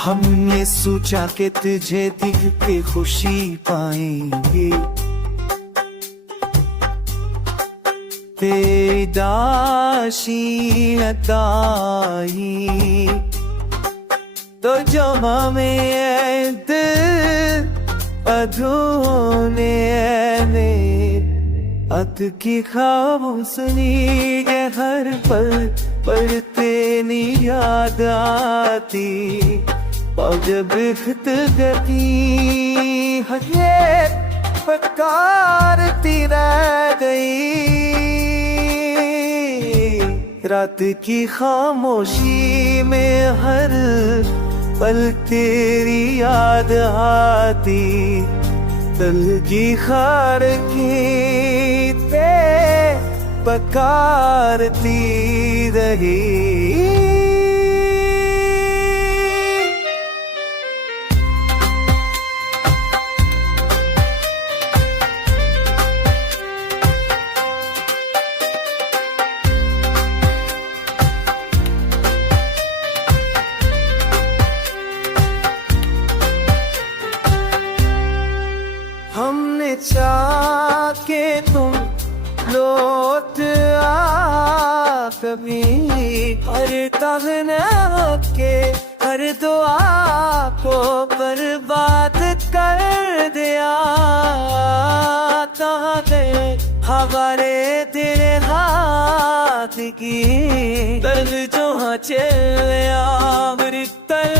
हमने सोचा कि तुझे दिख के खुशी पाएंगे, तेरी दाशी अताई तो जो हमें दिल अधूने ने अत की ख्वाबों सुनी है, हर पल पर तेरी याद आती और जब खत गती है पकारती रह गई। रात की खामोशी में हर पल तेरी याद आती, तल की खार की ते पकारती रही। हमने चाहा के तुम लौट आ कभी, हर तहने के हर दुआ को बर्बाद कर दिया। ताने हमारे तेरे हाथ की दर्द जो चले मेरी तल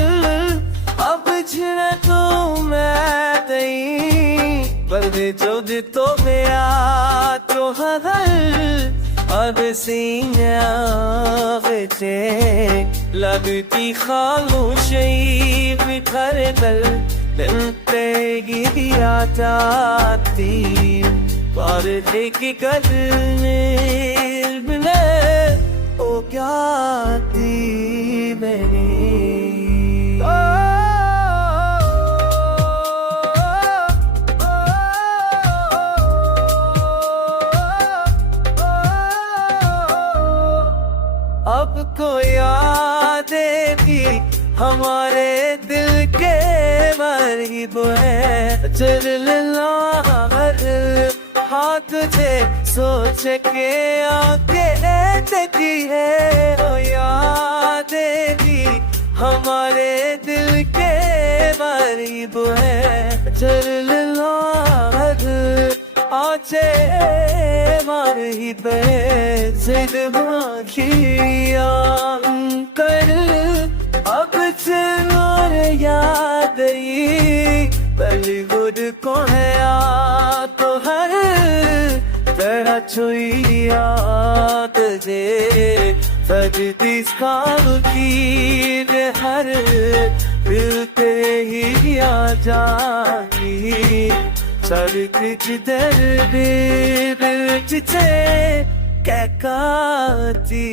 अब छिड़ तो मैं नहीं, पर जो दे तो मेरा तो हर अब सीना बेचे लगती खामोशी बिखर कर बनते गिरा जाती, पर देखी करने बिना ओ क्या थी मेरी। अब को यादें भी हमारे दिल के मरीब है, चल हर हाथ से सोच के आके देखी है। ओ यादें भी हमारे दिल के मरीब है, चल हर आचे मारी पे जिद बाखिया कर अब चलोर याद बॉलीवुड को है आ तो हर तरह छुई याद दे सजती की हर दिल पे ही आ जाती। सर कुछ दर्द बिच से कहती